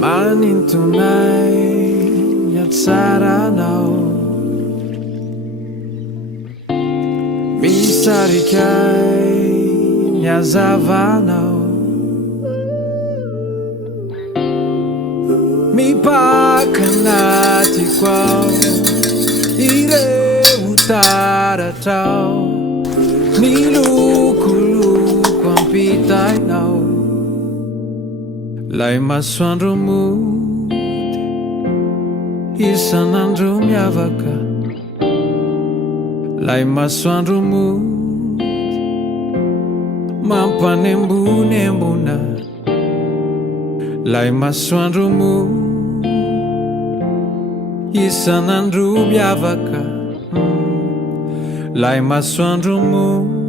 manintunay nyasaranao misarikay nyazavanao mipakanaty kwao ireo taratrao nilokoloko ampitainao lay masoandro mody isanandro miavaka lay masoandro mody mampanembonembona lay masoandro mody isanandro miavaka lay masoandro mody